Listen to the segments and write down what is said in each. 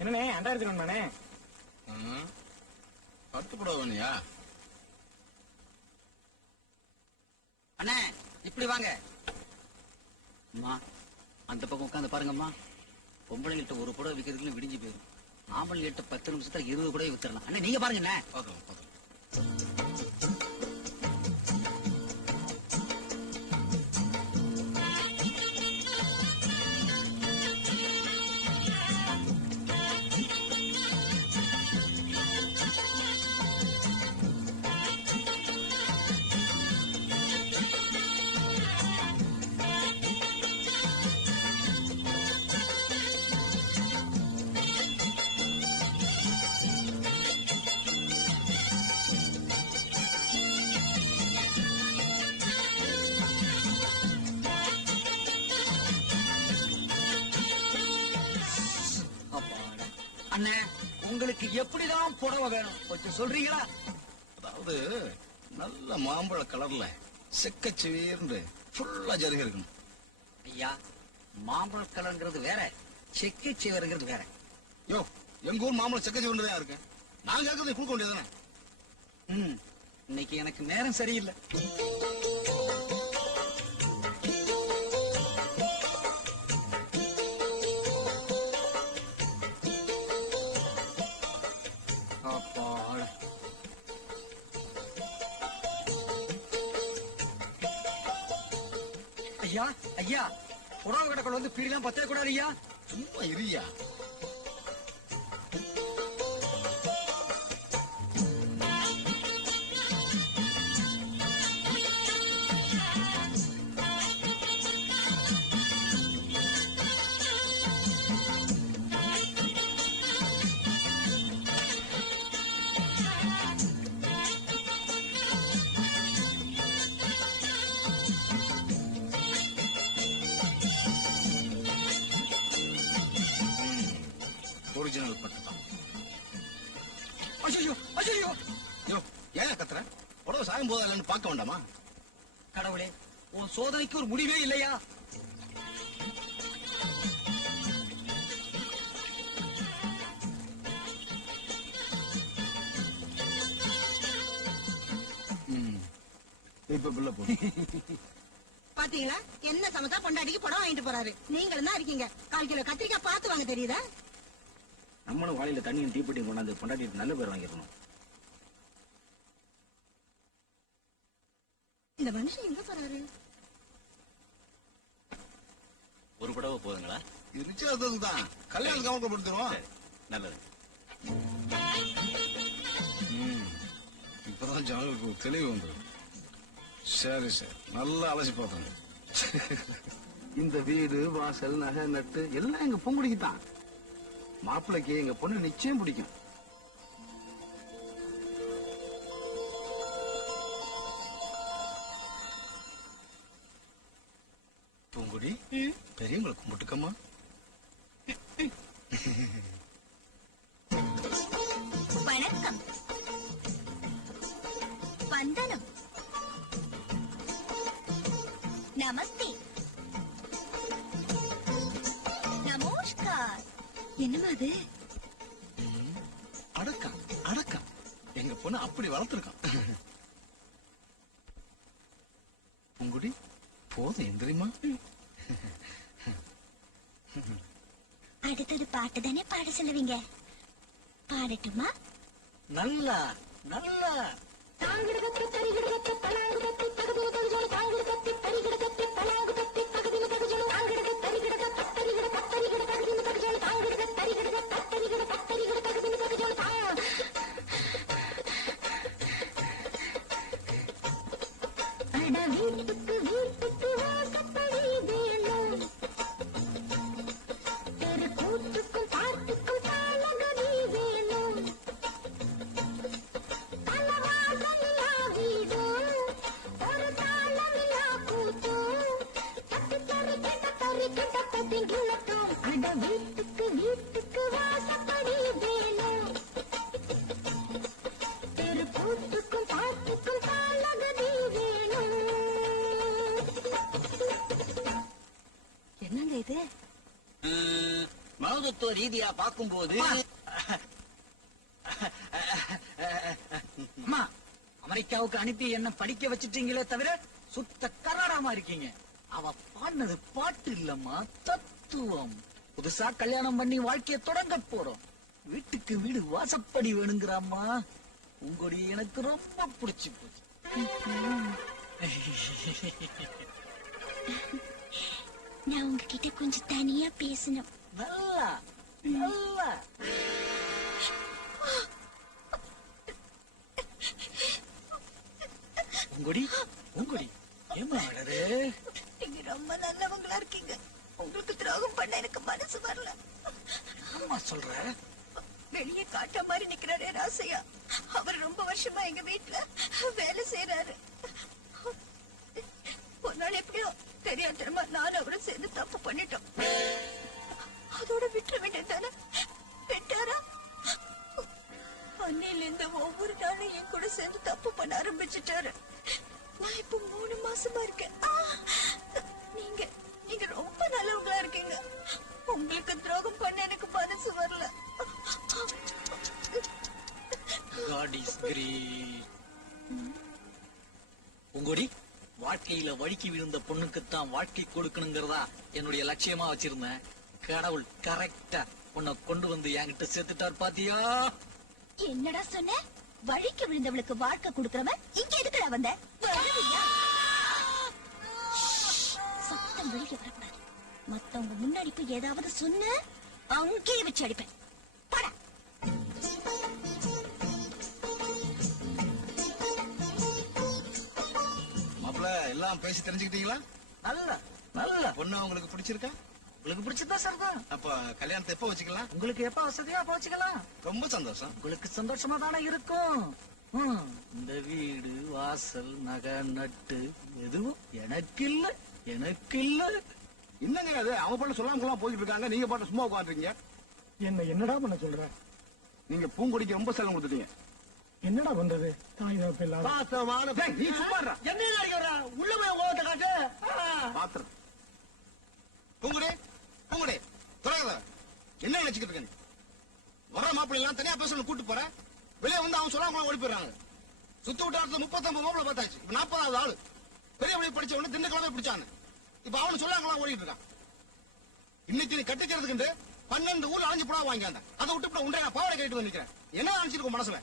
என்னண்ணே அண்டா எடுத்துக்கணுமாண்ணே? பத்து போடுவனியா அண்ணே? இப்படி வாங்க அம்மா, அந்த பக்கம் உட்காந்து பாருங்கம்மா. பொம்பளைகிட்ட ஒரு புடவை விற்கிறதுக்குள்ள விடிஞ்சு போயிடும். ஆம்பளைகிட்ட 10 நிமிஷத்துல 20 புடவை வித்துடலாம். அண்ணே நீங்க பாருங்க. அண்ணே உங்களுக்கு எப்படிதான் புடவை வேணும் கொஞ்சம் சொல்றீங்களா? அதாவது நல்ல மாம்பழ கலர்ல செக்கச்சிவீர்ந்து ஃபுல்லா ஜருக இருக்கணும். ஐயா, மாம்பழ கலர்ங்கிறது வேற, செக்கு சிவருங்கிறது வேற. யோ, எங்க ஊர் மாம்பழம் செக்கச்சிவர்ந்து தான் இருக்கு. நான் கேட்கறது கொடுக்க வேண்டியதானே? இன்னைக்கு எனக்கு நேரம் சரியில்லை. ஐயா ஐயா, புடவை கடைக்குள்ள வந்து பீடிலாம் பத்தே கூடாது ஐயா. சும்மா இரியா. ஒரிஜினல் பட்டுதான். ஐயோ ஐயோ, யோ ஏன் கத்துற? உடம்பு சாயம் போதா இல்லைன்னு பார்க்க வேண்டாமா? கடவுளே, உன் சோதனைக்கு ஒரு முடிவே இல்லையா? இப்ப பிள்ளை போ. பாத்தீங்களா என்ன சமத்தா பொண்டாடிக்கு படம் வாங்கிட்டு போறாரு. நீங்களும் தான் இருக்கீங்க. 1/4 கிலோ கத்திரிக்காய் பார்த்து வாங்க தெரியுதா? நம்மளும் வாளியில தண்ணியும் தீப்பெட்டியும் கொண்டாந்து பொண்டாட்டிட்டு நல்ல பேர் வாங்கிடணும். இந்த மனுஷன் எங்க போறாரு? ஒரு புடவை போதுங்களா? இது நிச்சயத்துக்கு தான். கல்யாணம் கவனப்படுத்துறோம். நல்லது. இப்பதான் ஜனங்களுக்கு தெளிவு வந்துடும். சரி சரி, நல்லா அலசி பார்த்தோம். இந்த வீடு வாசல் நகை நட்டு எல்லாம் எங்க பொங்குடிக்கு தான். மாப்பிள்ளைக்கு எங்க பொண்ணு நிச்சயம் பிடிக்கும். பூங்குடி, பெரியவங்களை கும்பிட்டுக்கம்மா. வணக்கம். வந்தனம். நமஸ்தே. நமஸ்கார். என்னமா அது? அடக்கம் அடக்கம். எங்க பொண்ணு அப்படி வளர்த்துருக்கான். பூங்குடி போதும் எந்திரிமா. அடுத்தது பாட்டு தானே பாட சொல்லுவீங்க? பாடட்டுமா? நல்லா நல்லா. தாங்கிடகத்தி தரிகிடகத்தி பலாங்குடத்தி தகுதின தகுஜோடு தாங்கிடகத்தி தரிகிடகத்தி பலாங்குடத்தி தகுதின தகுஜோடு தாங்கிடக தரிகிடக தரிகிட தரிகிட தகுதின தகுஜோடு தாங்கிடக தரிகிடக தரிகிட தரிகிட தகுதின தகுஜோடு அட வீட்டுக்கு வீட்டுக்கு வாசப்படி வேணும். தெரு கூத்துக்கும் பாட்டுக்கும் தாளகதி வேணும். வீட்டுக்கு வீட்டுக்கு வாசப்படி வேணும். தெரு கூத்துக்கும் பாட்டுக்கும் தாளகதி வேணும். என்னங்க இது? மனோதத்துவ ரீதியா பார்க்கும்போது அம்மா அமெரிக்காவுக்கு அனுப்பி என்ன படிக்க வச்சிட்டீங்களே தவிர சுத்த கராராமா இருக்கீங்க. அவ பாடினது பாட்டு இல்லம்மா, தத்துவம். புதுசா கல்யாணம் பண்ணி வாழ்க்கைய தொடங்க போறோம். வீட்டுக்கு வீடு வாசப்படி வேணுங்கிறாம்மா. உங்களுடைய எனக்கு ரொம்ப பிடிச்சு போச்சு. நான் உங்ககிட்ட கொஞ்சம் தனியா பேசணும். நல்லா நல்லா. உங்கடி உங்கடி ஏமா அழறு? நீங்க ரொம்ப நல்லவங்களா இருக்கீங்க. உங்களுக்கு துரோகம் பண்ண எனக்கு மனசு வரல. அம்மா சொல்ற. வெளியே காட்ட மாதிரி நிக்கிறாரே ராசையா, அவர் ரொம்ப வருஷமா எங்க வீட்டுல வேலை செய்யறாரு. ஒரு நாள் எப்படியோ தெரியாதனமா நானும் அவரும் சேர்ந்து தப்பு பண்ணிட்டோம். அதோட விட்டுற வேண்டியதானே, விட்டாரா? அன்னையில இருந்து ஒவ்வொரு நாளும் என் கூட சேர்ந்து தப்பு பண்ண ஆரம்பிச்சுட்டாரு. நான் இப்ப 3 மாசமா இருக்கேன். நீங்க நீங்க ரொம்ப நல்லவங்களா இருக்கீங்க. உங்களுக்கு துரோகம் பண்ண எனக்கு மனசு வரல. God is great. உங்கடி வாழ்க்கையில வழுக்கி விழுந்த பொண்ணுக்குத்தான் வாழ்க்கை கொடுக்கணுங்கிறதா என்னுடைய லட்சியமா வச்சிருந்தேன். கடவுள் கரெக்டா உன்னை கொண்டு வந்து என்கிட்ட சேர்த்துட்டார் பாத்தியா? என்னடா சொன்ன? வழிக்கு விழுந்தவளுக்கு வாழ்க்கை கொடுக்கறவன் இங்க எதுக்குடா வந்த? வருவியா? சத்தம் வெளியே வரக்கூடாது. மத்தவங்க முன்னாடி போய் ஏதாவது சொன்ன அங்கேயே வச்சு அடிப்பேன். போடா. மாப்பிள எல்லாம் பேசி தெரிஞ்சுக்கிட்டீங்களா? நல்ல நல்ல. பொண்ணு உங்களுக்கு பிடிச்சிருக்கா? உங்களுக்கு பிடிச்சதா சார் தான். அப்ப கல்யாணத்தை எப்ப வச்சுக்கலாம்? உங்களுக்கு எப்ப வசதியா போச்சுக்கலாம். ரொம்ப சந்தோஷம். உங்களுக்கு சந்தோஷமா தானே இருக்கும். இந்த வீடு வாசல் நகை நட்டு எதுவும் எனக்கு இல்ல, எனக்கு இல்ல. என்னங்க அது? அவன் பாட்டு சொல்லாம போயிட்டு இருக்காங்க, நீங்க பாட்டு சும்மா உட்காந்துருக்கீங்க. என்ன என்னடா பண்ண சொல்ற? நீங்க பூங்கொடிக்கு ரொம்ப செல்லம் கொடுத்துட்டீங்க. என்னடா பண்றது? தாய் தகப்ப இல்லாத. டேய், நீ சும்மா இருடா. என்ன நினைக்கிற? உள்ள போய் கோவத்தை காட்டு. பாத்திரம் பூங்குடி பூங்குடி துறகுத என்ன நினைச்சுக்கிட்டு இருக்க? நீ வர மாப்பிள்ளை எல்லாம் தனியா பேசணும் கூட்டு போற. வெளியே வந்து அவன் சொல்லாம ஓடி போயிடுறாங்க. சுத்து விட்டாரத்துல 39 மாப்பிள்ளை பார்த்தாச்சு. இப்ப 40வது ஆளு. பெரிய வழி படிச்ச உடனே திண்டுக்கலமே பிடிச்சானு. இப்ப அவனு சொல்லாங்களா ஓடிட்டு இருக்கான். இன்னைக்கு நீ கட்டிக்கிறதுக்கு 12 ஊர்ல அலைஞ்சு புடவை வாங்கியாந்த. அதை விட்டு உண்டை நான் பாவடை கேட்டு வந்து நிக்கிறேன். என்ன நினைச்சிருக்கோம் மனசுல?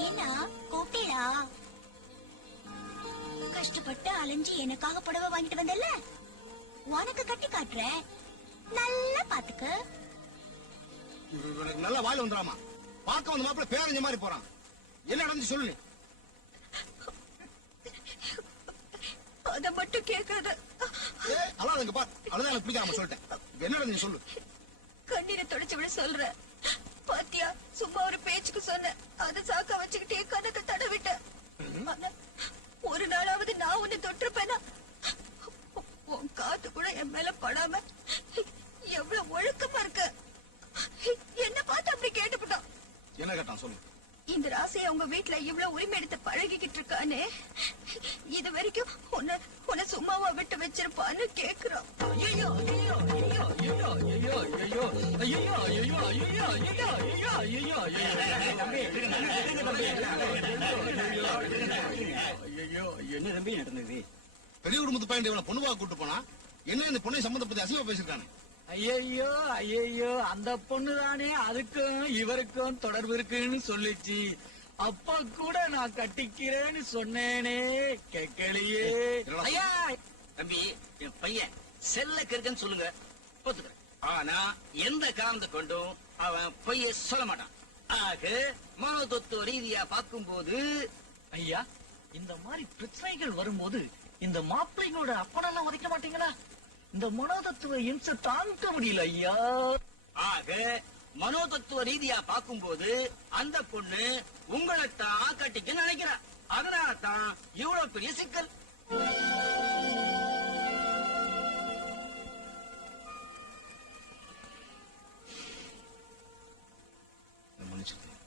ஏனா கூப்பிட்டா? கஷ்டப்பட்டு அலைஞ்சு எனக்காக புடவை வாங்கிட்டு வந்தல, உனக்கு கட்டி காட்டுறேன். நல்லா பாத்துக்க. இவனுக்கு நல்ல வாயில வந்துடாமா? பார்க்க வந்த மாப்பிள்ளை பேரஞ்ச மாதிரி போறான். என்ன நடந்து சொல்லு. அத மட்டும் கேட்காத. அழாதுங்க பார். அழுதான் எனக்கு பிடிக்காம சொல்லிட்டேன். என்ன நடந்து சொல்லு. கண்ணீரை தொடச்சு விட சொல்ற. பாத்தியா, சும்மா ஒரு பேச்சுக்கு சொன்ன, அத சாக்கா வச்சுக்கிட்டே கணக்கு தடவிட்ட. ஆனா, ஒரு நாளாவது நான் உன்னை தொட்டிருப்பேனா? உன் காத்து கூட என் மேல படாம எவ்வளவு ஒழுக்கமா இருக்க. என்ன பார்த்து அப்படி கேட்டுப்பட்டான். என்ன கேட்டான் சொல்லு. இந்த ராசைய உங்க வீட்டுல இவ்வளவு உரிமை எடுத்து பழகிக்கிட்டு இருக்கானே, இது வரைக்கும் உன்னை சும்மாவா விட்டு வச்சிருப்பான்னு கேக்குறான். ஐயோ ஐயோ ஐயோ ஐயோ ஐயோ ஐயோ ஐயோ ஐயோ ஐயோ ஐயோ ஐயோ ஐயோ. என்ன தம்பி நடந்தது? பெரிய குடும்பத்து பையன் இவனை பொண்ணு பார்க்க கூட்டு போனா என்ன இந்த பொண்ணை சம்பந்தப்பத்தி அசிங்கமா பேசிருக்கானே. ஐயோ ஐயோ, அந்த பொண்ணு தானே அதுக்கும் இவருக்கும் தொடர்பு இருக்குன்னு சொல்லிச்சு. அப்ப கூட நான் கட்டிக்கிறேன்னு சொன்னேனே, கேட்கலையே. ஐயா தம்பி, என் பையன் செல்ல கிருக்கன்னு சொல்லுங்க, ஒத்துக்கிறேன். ஆனா எந்த காரணத்தை கொண்டும் அவன் பொய்ய சொல்ல மாட்டான். ஆக மனோதத்துவ ரீதியா பார்க்கும்போது ஐயா, இந்த மாதிரி பிரச்சனைகள் வரும்போது இந்த மாப்பிள்ளைங்களோட அப்பனெல்லாம் உதைக்க மாட்டீங்களா? இந்த மனோதத்துவ இம்சை தாங்க முடியல ஐயா. ஆக மனோதத்துவ ரீதியா பார்க்கும்போது அந்த பொண்ணு உங்களைத்தான் கட்டிக்க நினைக்கிறா. அதனால தான் இவ்வளவு பெரிய சிக்கல். மன்னிச்சிருக்கேன்.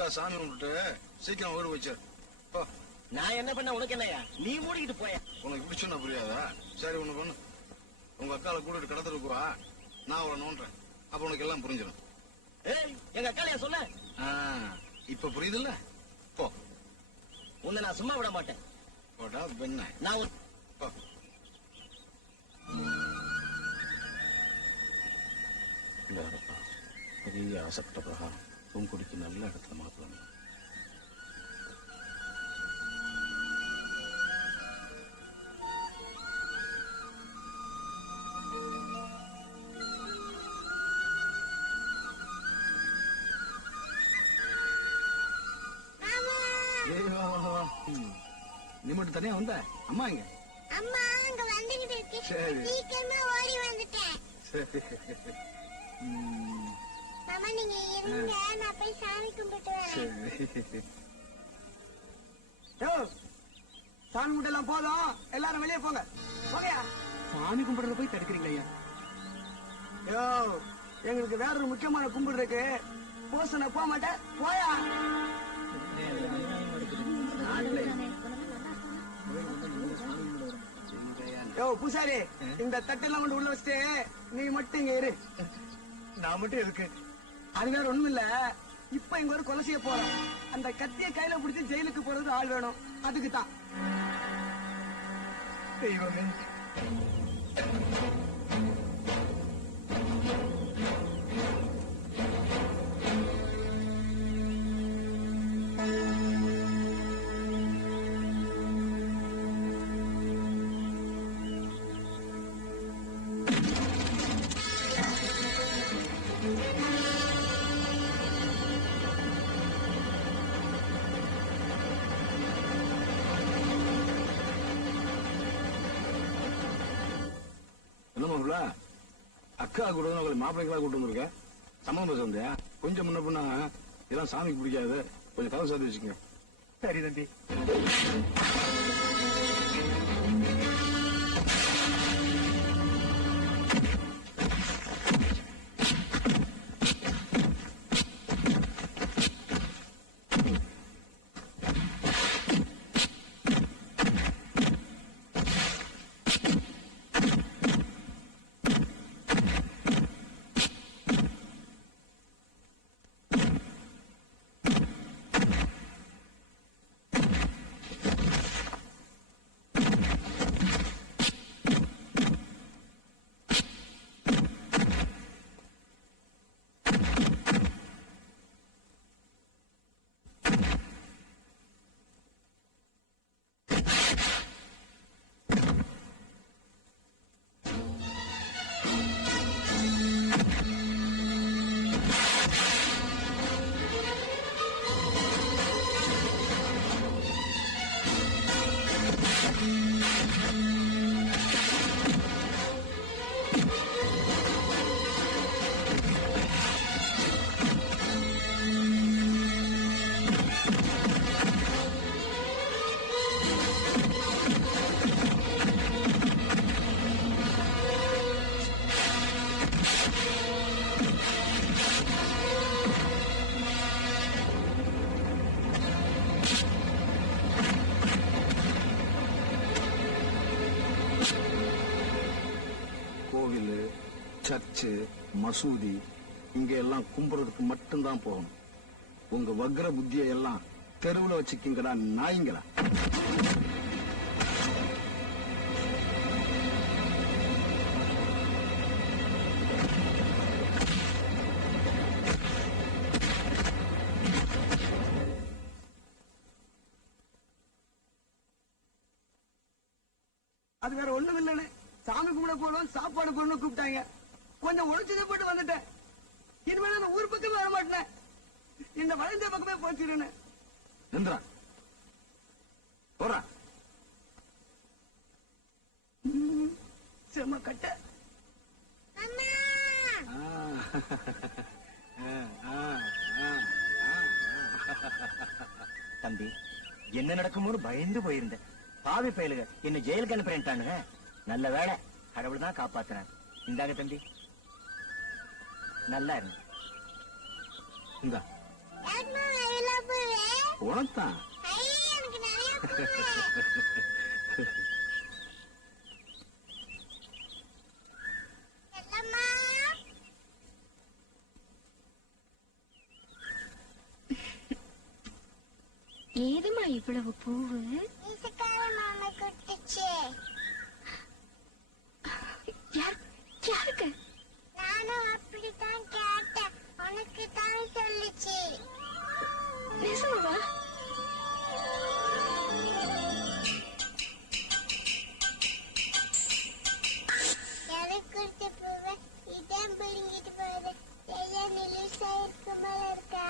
ஒழுங்கா சாமி கும்பிட்டு சீக்கிரம் ஊரு வச்சு போ. நான் என்ன பண்ண உனக்கு என்னையா? நீ மூடிக்கிட்டு போய. உனக்கு இப்படி சொன்னா புரியாதா? சரி ஒண்ணு பண்ணு, உங்க அக்கால கூட்டிட்டு கடத்துட்டு போறா, நான் அவளை நோன்றேன். அப்ப உனக்கு எல்லாம் புரிஞ்சிடும். ஏய், எங்க அக்காலையா சொன்ன? இப்ப புரியுதுல்ல? போ. உன்னை நான் சும்மா விட மாட்டேன். போடா பெண்ண. நான் போ. பெரிய ஆசைப்பட்ட பிரகாரம் பூங்குடிக்கு நல்ல இடத்துல மாத்தலாம். நீ மட்டும் தனியா வந்த? அம்மா இங்க? அம்மா அங்க வந்துகிட்டு இருக்கு. சரி. சீக்கிரமா ஓடி வந்துட்டேன். சரி. மாமா நீங்க இருங்க, நான் போய் சாமி கும்பிட்டு வரேன். சரி. சாமி கும்பிட்டு போதும், எல்லாரும் வெளியே போங்க. போங்கயா. சாமி கும்பிடுறத போய் தடுக்கிறீங்க ஐயா. யோ, எங்களுக்கு வேற ஒரு முக்கியமான கும்பிடு இருக்கு. போசன போக மாட்டேன். போயா. யோ பூசாரி, இந்த தட்டெல்லாம் கொண்டு உள்ள வச்சுட்டு நீ மட்டும் இங்க இரு. நான் மட்டும் எதுக்கு? அது வேற ஒண்ணும் இல்ல. இப்ப இங்க ஒரு கொலை செய்ய போறோம். அந்த கத்திய கையில பிடிச்சி ஜெயிலுக்கு போறது ஆள் வேணும். அதுக்கு தான். தெய்வமே, என்னமா அக்கா கூட மாப்பிள்ளைகளா கூட்டு வந்திருக்க? சம்மந்தம் பேச வந்தியா? கொஞ்சம் முன்ன பின்னா இதெல்லாம் சாமிக்கு பிடிக்காது. கொஞ்சம் கதவு சாத்தி வச்சுக்கங்க. சரி தம்பி. சர்ச்சு, மசூதி இங்க எல்லாம் கும்புறதுக்கு மட்டும்தான் போகணும். உங்க வக்ர புத்தியை எல்லாம் தெருவுல வச்சுக்கீங்கடா நாய்ங்களா. அது வேற ஒண்ணும் இல்லன்னு சாமி கும்பிட போனோம், சாப்பாடு கொண்டு கூப்பிட்டாங்க. கொஞ்சம் உழைச்சதை போட்டு வந்துட்டேன். இனிமேல் அந்த ஊர் பக்கமே வர மாட்டேன். இந்த வளைந்த பக்கமே போச்சிருன்னு. எந்திரா போறா. செம்ம கட்ட. தம்பி, என்ன நடக்குமோன்னு பயந்து போயிருந்தேன். பாவி பயலுக என்ன ஜெயிலுக்கு அனுப்புறேன்ட்டானுங்க. நல்ல வேலை, கடவுள் தான் காப்பாத்துறாரு. இந்தாங்க தம்பி, நல்லா இருங்க. இந்தா யாருமா உனத்தான். எனக்கு நிறைய பூவு. செல்லம்மா. ஏதுமா இவ்வளவு பூவு? மீசக்கார மாமா கொடுத்துச்சு. யாருக்கு? நானும் அப்படித்தான் கேட்டேன். உனக்கு தான் சொல்லுச்சு. நிஜமாவா? எனக்கு கொடுத்த பூவை இதான் பிள்ளைங்கிட்டு போகுது. செய்ய நிலுசா இருக்கு போல இருக்கா?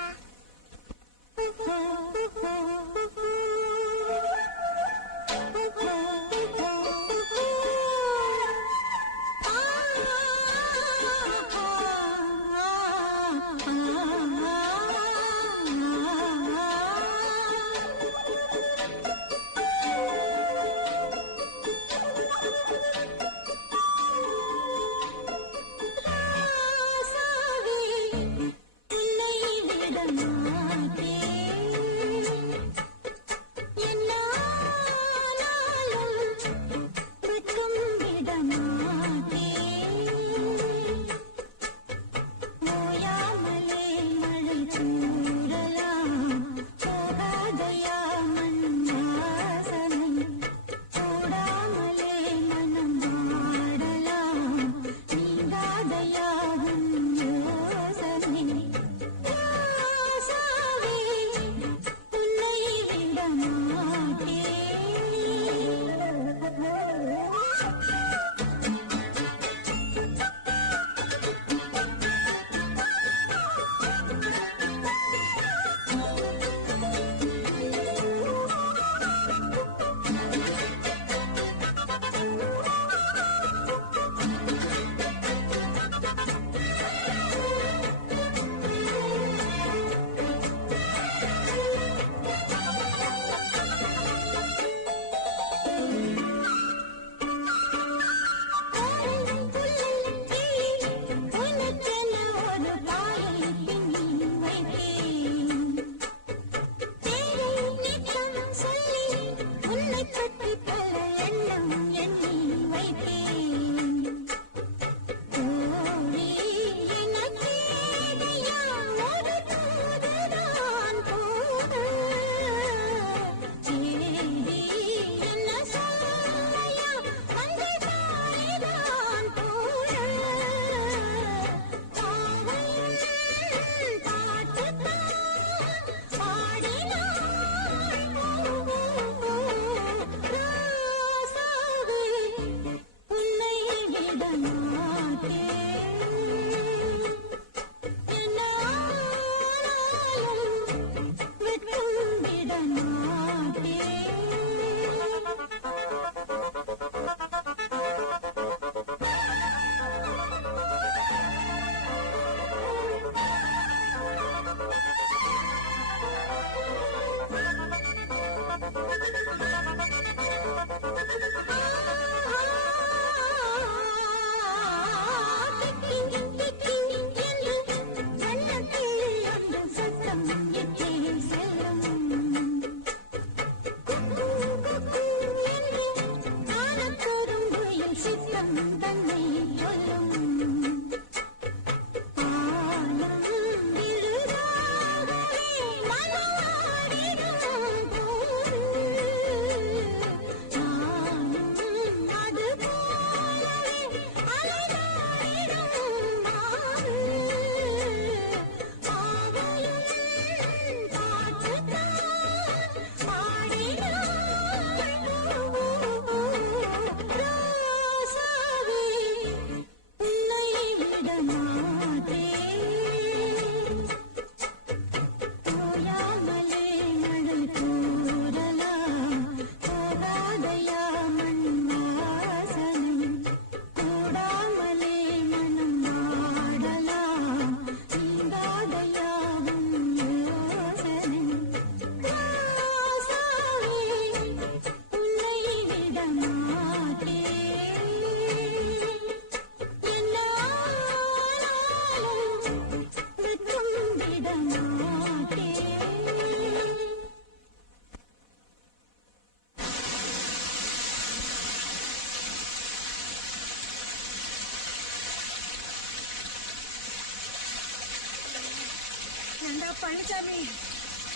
பழனிசாமி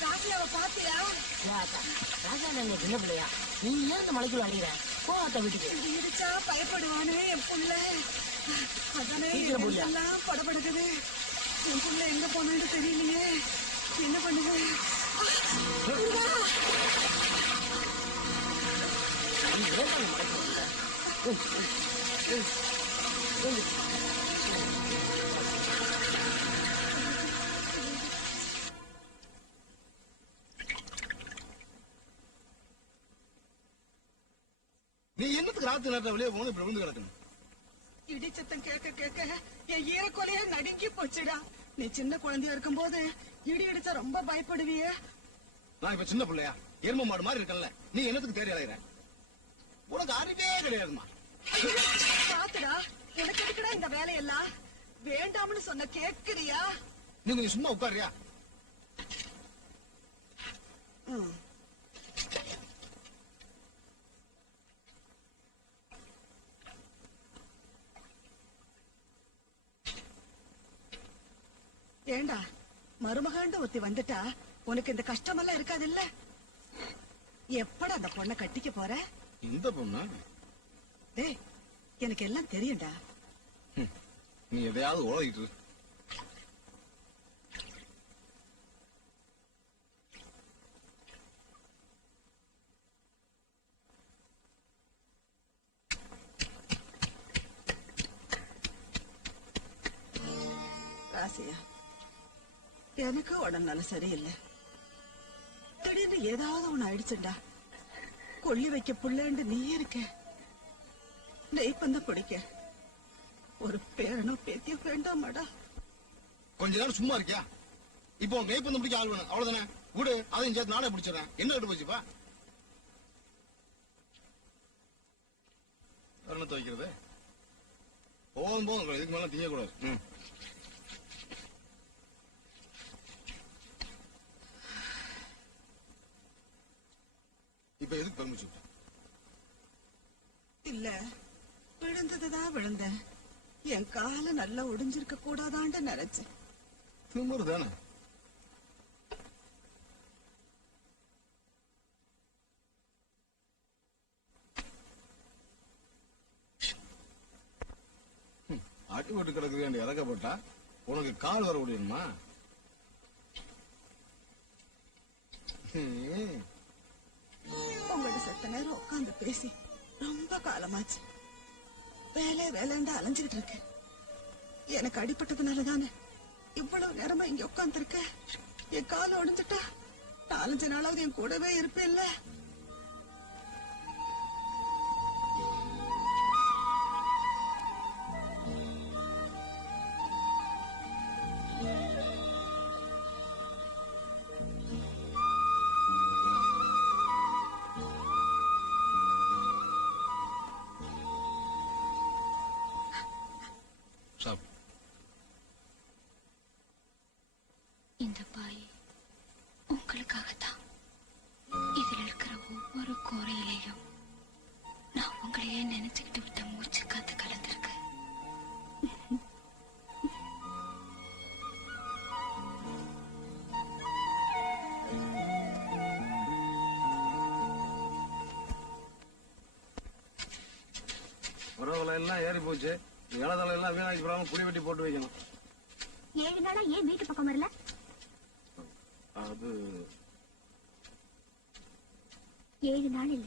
ராஜாவை பாத்தியா? ராஜா என்ன சின்ன பிள்ளையா? நீ ஏன் இந்த மலைக்குள்ள அழிகிற? போகாத வீட்டுக்கு. இருச்சா பயப்படுவானே என் புள்ள. அதானே சீக்கிரம் போறியா? எல்லாம் படபடுக்குது. என் புள்ள எங்க போனான்னு தெரியலையே. என்ன பண்ணுது? நீ ஏன் இந்த மலைக்குள்ள நீ என்னத்துக்கு ராத்திரி நேரத்துல வெளியே போகணும் இப்படி விழுந்து கிடக்கணும்? இடி சத்தம் கேட்க கேட்க என் ஈரக்கொலையா நடுங்கி போச்சுடா. நீ சின்ன குழந்தையா இருக்கும்போது இடி இடிச்சா ரொம்ப பயப்படுவியே. நான் இப்ப சின்ன பிள்ளையா? எரும மாடு மாதிரி இருக்கல. நீ என்னத்துக்கு தேடி அலையிற? உனக்கு அறிவே கிடையாதுமா. பாத்துடா, உனக்கு எதுக்குடா இந்த வேலையெல்லாம்? வேண்டாம்னு சொன்ன கேட்கிறியா? நீ கொஞ்சம் சும்மா உட்காரியா? ஏண்டா, மருமகாண்டு ஒருத்தி வந்துட்டா உனக்கு இந்த கஷ்டமெல்லாம் இருக்காது இல்ல? எப்படா அந்த பொண்ணை கட்டிக்க போற? இந்த பொண்ணா? டேய், எனக்கு எல்லாம் தெரியும்டா. நீ எதையாவது ஓடிட்டு இரு. ராசியா, எனக்கு உடல்நல சரியில்லை. திடீர்னு ஏதாவது ஒண்ணு ஆயிடுச்சுண்டா. கொள்ளி வைக்க புள்ளேண்டு நீ இருக்க. நெய்ப்பந்தம் பிடிக்க ஒரு பேரனோ பேத்தியோ வேண்டாமாடா. கொஞ்ச நேரம் சும்மா இருக்கியா? இப்போ மெய்ப்பந்தம் பிடிக்க ஆள் வேணும், அவ்வளவுதானே? விடு, அதையும் சேர்த்து நானே பிடிச்சிடறேன். என்ன கிட்ட போச்சுப்பா? என்ன துவைக்கிறது? போதும் போதும், இதுக்கு மேல திங்கக்கூடாது. இப்ப எதுக்கு பெருமிச்சு? இல்ல, விழுந்ததுதான் விழுந்தேன். என் கால நல்லா ஒடிஞ்சிருக்க கூடாதான்னு நினைச்சேன். திமுரு தானே? அடி போட்டு கிடக்குது இறக்கப்பட்டா உனக்கு கால் வர முடியுமா? உங்களோட செத்த நேரம் உட்காந்து பேசி ரொம்ப காலமாச்சு. வேலை வேலைன்னு அலைஞ்சுக்கிட்டு இருக்கு. எனக்கு அடிபட்டதுனால தானே இவ்வளவு நேரமா இங்க உட்கார்ந்து இருக்க. என் கால ஒடிஞ்சிட்டா 4-5 நாளாவது என் கூடவே இருப்பேன்ல. சாப்பிடு. இந்த பாய் உங்களுக்காகத்தான். இதில் இருக்கிற ஒவ்வொரு கோரையிலையும் நான் உங்களையே நினைச்சுக்கிட்டு விட்ட மூச்சு காத்து கலந்திருக்கு. உறவுல எல்லாம் ஏறி போச்சு. இளதலை எல்லாம் வீணாக்கி போடாம குடி வெட்டி போட்டு வைக்கணும். 7 நாளா ஏன் வீட்டு பக்கம் வரல? அது 7 நாள் இல்ல,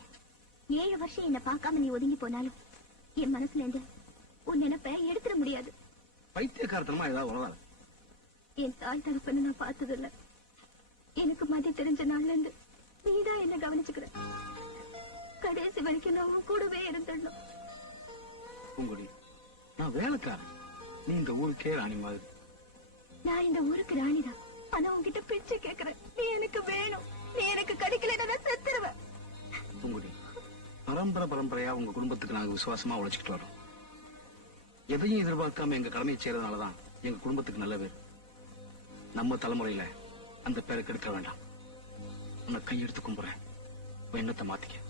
7 வருஷம் என்ன பார்க்காம நீ ஒதுங்கி போனாலும் என் மனசுல இருந்து உன் நினைப்ப எடுத்துட முடியாது. பைத்தியக்காரத்தனமா ஏதாவது உணராது. என் தாய் தகப்பன்னு நான் பார்த்தது இல்ல. எனக்கு மதி தெரிஞ்ச நாள்ல இருந்து நீதான் என்ன கவனிச்சுக்கிற. கடைசி வரைக்கும் நான் உன் கூடவே இருந்துடணும். பூங்குடி, நான் வேலைக்காரன். நீ இந்த ஊருக்கே ராணி மாதிரி. நான் இந்த ஊருக்கு ராணிதான். ஆனா உன்கிட்ட பிச்சை கேக்குறேன். நீ எனக்கு வேணும். நீ எனக்கு கிடைக்கலன்னா நான் செத்துருவேன். பூங்குடி, பரம்பரையா உங்க குடும்பத்துக்கு நாங்க விசுவாசமா உழைச்சிக்கிட்டு வரோம். எதையும் எதிர்பார்க்காம எங்க கடமையை செய்யறதுனாலதான் எங்க குடும்பத்துக்கு நல்ல பேர். நம்ம தலைமுறையில அந்த பேரை கெடுக்க வேண்டாம். உன்னை கையெடுத்து கும்புறேன். எண்ணத்தை மாத்திக்க.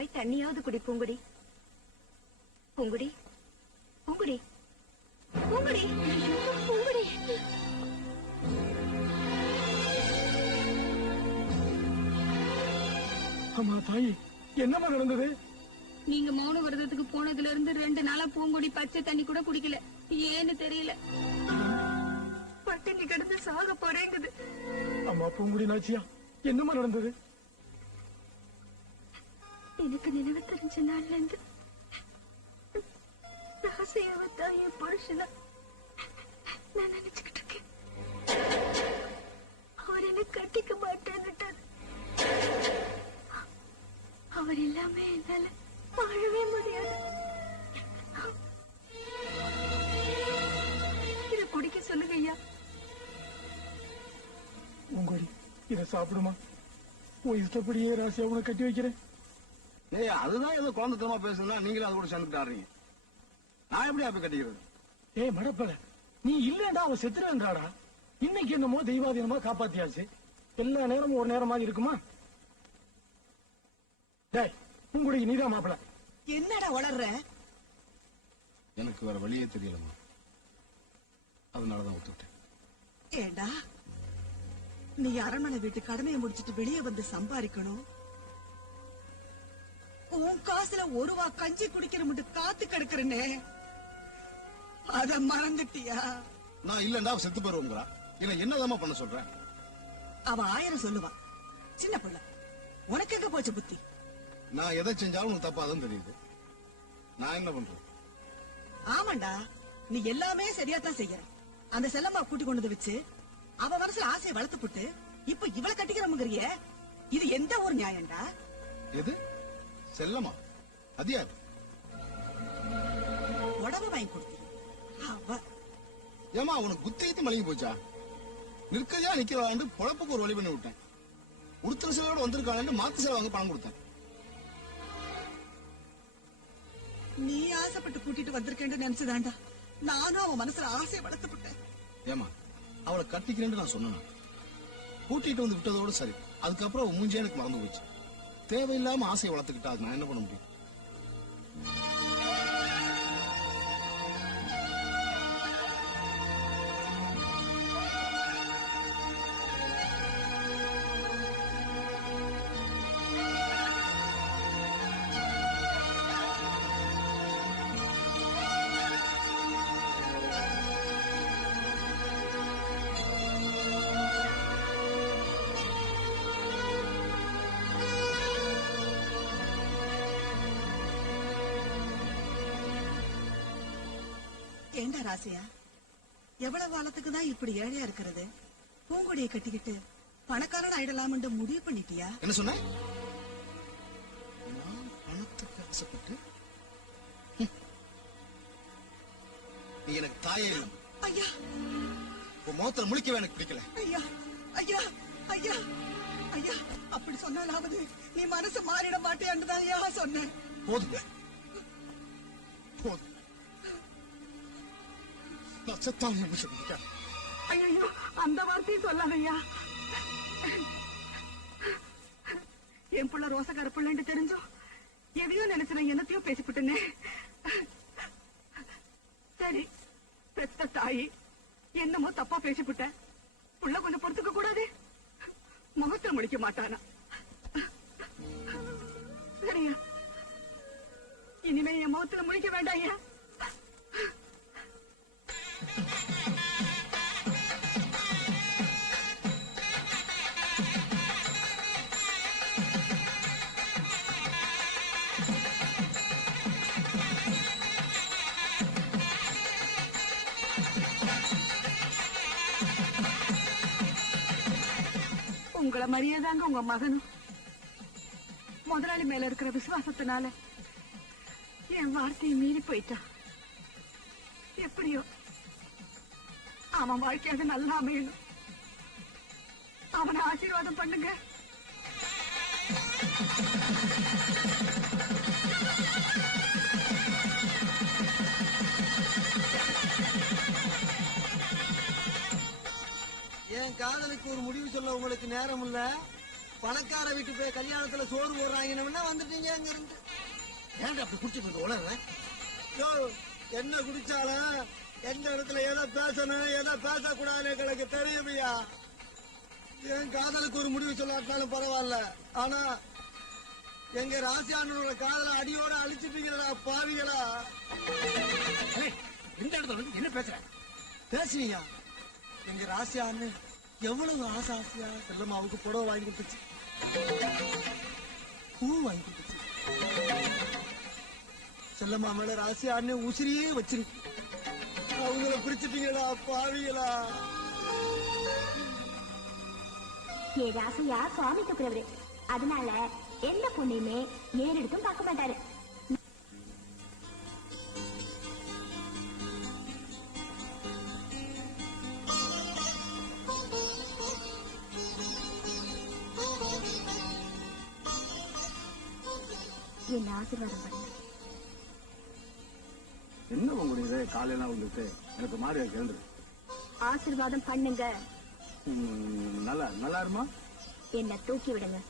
வாய் தண்ணியாவது குடி பூங்குடி. பூங்குடி, பூங்குடி, பூங்குடி, பூங்குடி. அம்மா தாயி, என்னம்மா நடந்தது? நீங்க மௌன விரதத்துக்கு போனதுல இருந்து 2 நாளா பூங்குடி பச்சை தண்ணி கூட குடிக்கல. ஏன்னு தெரியல. பட்டினி கிடந்து சாக போறேங்குது. அம்மா பூங்குடி நாச்சியா, என்னம்மா நடந்தது? எனக்கு நினைவு தெரிஞ்ச நாள்ல இருந்து ராசையாவத்தா என் புருஷனா நான் நினைச்சுக்கிட்டு இருக்கேன். அவர் என்ன கட்டிக்க மாட்டேன்னுட்டாரு. அவர் எல்லாமே என்னால வாழவே முடியாது. இத குடிக்க சொல்லுங்க ஐயா. பூங்குடி, இத சாப்பிடுமா. உன் இஷ்டப்படியே ராசியா உன கட்டி வைக்கிறேன். ஏய், அதுதான் ஏதோ குழந்தைத்தனமா பேசுனா நீங்களும் அது கூட சேர்ந்துட்டு ஆடுறீங்க. நான் எப்படி அப்படி கட்டிக்கிறது? ஏய் மடப்பல, நீ இல்லண்டா அவன் செத்துறான்டாடா. இன்னைக்கு என்னமோ தெய்வாதீனமா காப்பாத்தியாச்சு. எல்லா நேரமும் ஒரு நேரமா இருக்குமா? டேய், பூங்குடிக்கு நீதான் மாப்பிள. என்னடா வளர்ற? எனக்கு வேற வழியே தெரியலமா, அதனாலதான் ஒத்துட்டேன். ஏண்டா, நீ அரண்மனை வீட்டு கடமையை முடிச்சிட்டு வெளியே வந்து சம்பாதிக்கணும். உன் காசுல 1 ரூபா கஞ்சி குடிக்கிற மட்டும் காத்து கிடக்குறனே, அத மறந்துட்டியா? நான் இல்லண்டா அவ செத்து போயிருவோங்கிறா. இல்ல என்னதாம்மா பண்ண சொல்றேன்? அவ 1000 சொல்லுவா. சின்ன பிள்ளை, உனக்கு எங்க போச்சு புத்தி? நான் எதை செஞ்சாலும் உனக்கு தப்பாதுன்னு தெரியுது. நான் என்ன பண்றேன்? ஆமாண்டா, நீ எல்லாமே சரியாத்தான் செய்யற. அந்த செல்லம்மா கூட்டி கொண்டு வந்து வச்சு அவ மனசுல ஆசையை வளர்த்து போட்டு இப்ப இவளை கட்டிக்கிறோம்ங்கிறிய, இது எந்த ஒரு நியாயம்டா? எது செல்லமா? அது யாரு? உடம்பு வாங்கி கொடுத்து அவ. ஏமா உனக்கு குத்தையத்து மலிங்கி போச்சா? நிற்கதையா நிக்கிறவாண்டு பொழப்புக்கு ஒரு வழி பண்ணி விட்டேன். உடுத்துற செலவோட வந்திருக்காளு மாத்து செலவு வாங்க பணம் கொடுத்தேன். நீ ஆசைப்பட்டு கூட்டிட்டு வந்திருக்கேன்னு நினைச்சுதான்டா நானும் அவன் மனசுல ஆசையை வளர்த்து விட்டேன். ஏமா அவளை கட்டிக்கிறேன்னு நான் சொன்னேன். கூட்டிட்டு வந்து விட்டதோடு சரி. அதுக்கப்புறம் அவன் மூஞ்சே எனக்கு மறந்து போச்சு. தேவையில்லாம ஆசையை வளர்த்துக்கிட்டா அது நான் என்ன பண்ண முடியும்? ஏண்டா ராசியா, எவ்வளவு காலத்துக்கு தான் இப்படி ஏழையா இருக்கிறது? பூங்கொடியை கட்டிக்கிட்டு பணக்காரன் ஆயிடலாம்னு முடிவு பண்ணிட்டியா? என்ன சொன்ன? நான் பணத்துக்கு ஆசைப்பட்டு? நீ எனக்கு தாயே இல்லை. ஐயா, உன் முகத்துல முழிக்கவே எனக்கு பிடிக்கல. ஐயா, ஐயா, ஐயா, ஐயா, அப்படி சொன்னாலாவது நீ மனசு மாறிட மாட்டேன்னு தான் ஐயா சொன்னேன். போதுங்க, போதும். நான் செத்தாலும் என்ன சொல்லிருக்க? ஐயோ, அந்த வார்த்தையை சொல்லாதையா. என் புள்ள ரோசக்கார பிள்ளைன்னு தெரிஞ்சோ எதையோ நினைச்சு நான் என்னத்தையோ பேசிவிட்டேனே. சரி, பெத்த தாயி என்னமோ தப்பா பேசிவிட்ட. புள்ள கொஞ்சம் பொறுத்துக்க கூடாது? முகத்துல முடிக்க மாட்டானா? சரியா, இனிமே என் முகத்துல முடிக்க வேண்டாம் ஐயா. உங்களை மரியாதாங்க உங்க மகனும் முதலாளி மேல இருக்கிற விசுவாசத்தினால என் வார்த்தையை மீறி போயிட்டான். எப்படியோ அவன் வாழ்க்கையாக நல்லா அமையணும். அவனை ஆசீர்வாதம் பண்ணுங்க. என் காதலுக்கு ஒரு முடிவு சொல்ல உங்களுக்கு நேரம் இல்ல. பணக்கார வீட்டு போய் கல்யாணத்துல சோறு போடுறாங்கன்னு வந்துட்டீங்க அங்க இருந்து. ஏன்டா அப்படி குடிச்சு கொஞ்சம் உளற? யோ, என்ன குடிச்சாலும் எந்த இடத்துல எதை பேசணும் எதை பேசக்கூடாதுன்னு எங்களுக்கு தெரியுமையா. என் காதலுக்கு ஒரு முடிவு சொல்லாட்டாலும் பரவாயில்ல, ஆனா எங்க ராசியானோட காதலை அடியோட அழிச்சிட்டீங்களா பாவிகளா. இந்த இடத்துல வந்து என்ன பேசுற? பேசுவீங்க. எங்க ராசியான்னு எவ்வளவு ஆசை ஆசையா செல்லம்மாவுக்கு புடவை வாங்கி கொடுத்துச்சு, பூ வாங்கி கொடுத்துச்சு. செல்லம்மா மேல ராசியான்னு உசிரியே வச்சிருக்கு. அவங்கள பிரிச்சுட்டீங்களா பாவிகளா. ஏ ராசையா சுவாமி துப்புறவரு, அதனால எந்த பொண்ணையுமே நேரெடுத்தும் பார்க்க மாட்டாரு. என்ன ஆசீர்வாதம் பண்ண. என்ன உங்களுக்கு காலையெல்லாம் வந்துட்டு எனக்கு மாறியா கேள்வி. ஆசீர்வாதம் பண்ணுங்க. நல்லா நல்லா இருமா. என்ன தூக்கி விடுங்க.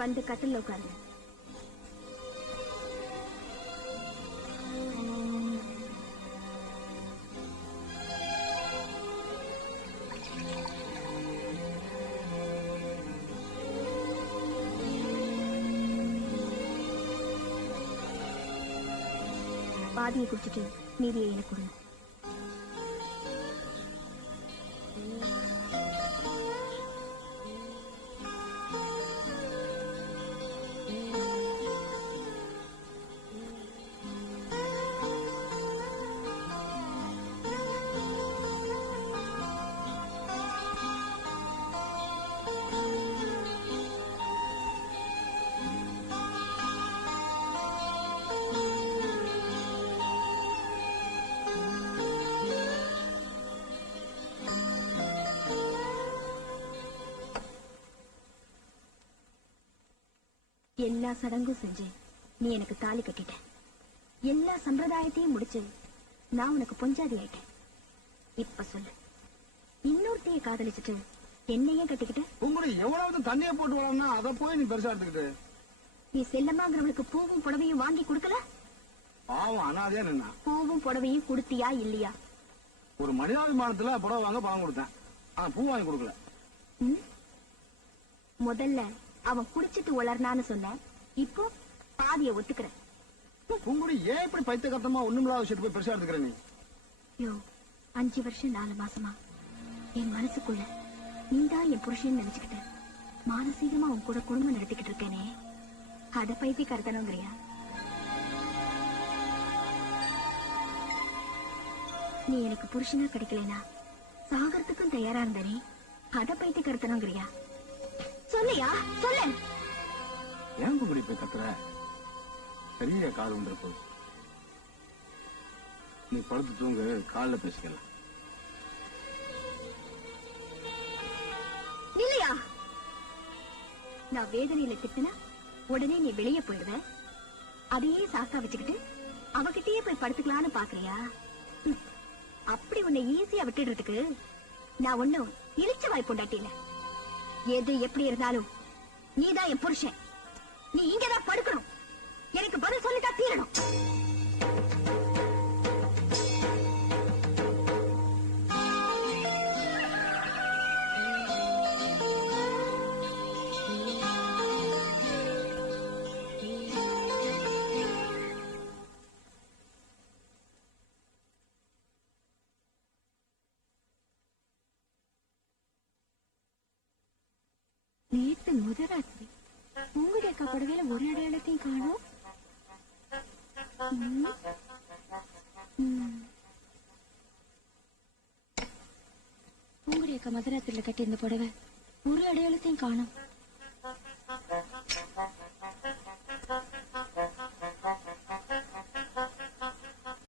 வந்து கட்டில் உட்காருங்க. பாதியை குடிச்சிட்டு மீதியை எனக்கு கொடுங்க. எல்லா சடங்கும் செஞ்சு நீ எனக்கு தாலி கட்டிட்ட. எல்லா சம்பிரதாயத்தையும் முடிச்சு நான் உனக்கு பொஞ்சாதி ஆயிட்டேன். இப்ப சொல்லு, இன்னொருத்தைய காதலிச்சுட்டு என்னையே கட்டிக்கிட்ட? உங்களை எவ்வளவு தண்ணியை போட்டு வளர்னா அதை போய் நீ பெருசா எடுத்துக்கிட்டு. நீ செல்லம்மாங்கிறவளுக்கு பூவும் புடவையும் வாங்கி கொடுக்கல? பாவம் அனாதையா நின்னா. பூவும் புடவையும் கொடுத்தியா இல்லையா? ஒரு மனிதாபிமானத்துல புடவை வாங்க பணம் கொடுத்தேன், ஆனா பூ வாங்கி கொடுக்கல. முதல்ல அவன் குடிச்சிட்டு உளர்னான்னு சொன்ன, இப்போ பாதிய ஒத்துக்கிறேன். பூங்குடி ஏன் இப்படி பைத்த கட்டமா ஒண்ணுமில்லாத விஷயத்தை போய் பெருசா எடுத்துக்கிற நீ? யோ, 5 வருஷம் 4 மாசமா என் மனசுக்குள்ள நீதான் என் புருஷன் நினைச்சுக்கிட்ட மானசீகமா உன் கூட குடும்பம் நடத்திக்கிட்டு இருக்கேனே, அத பைத்தி கருத்தணுங்கிறியா? நீ எனக்கு புருஷனா கிடைக்கலனா சாகறதுக்கும் தயாரா இருந்தனே, அத பைத்தி கருத்தணுங்கிறியா? சொல்லியா சொல்ல. ஏன் பூங்குடி போய் கத்துற? பெரிய கால் வந்துருப்போம். நீ படுத்து தூங்க, காலில் பேசிக்கலாம். இல்லையா? நான் வேதனையில திட்டுனா உடனே நீ வெளியே போயிடுவ. அதையே சாக்கா வச்சுக்கிட்டு அவகிட்டயே போய் படுத்துக்கலான்னு பாக்குறியா? அப்படி உன்னை ஈஸியா விட்டுடுறதுக்கு நான் ஒன்னும் இழிச்ச வாய் பொண்டாட்டில. எது எப்படி இருந்தாலும் நீதான் என் புருஷன். நீ இங்கதான் படுக்கணும். எனக்கு பதில் சொல்லிதான் தீரணும். நேத்து முதராத்திரி உங்களுடைய கப்படவேல ஒரு அடையாளத்தையும் காணும். உங்களுடைய மதுராத்திரியில கட்டி இந்த புடவை ஒரு அடையாளத்தையும் காணும்.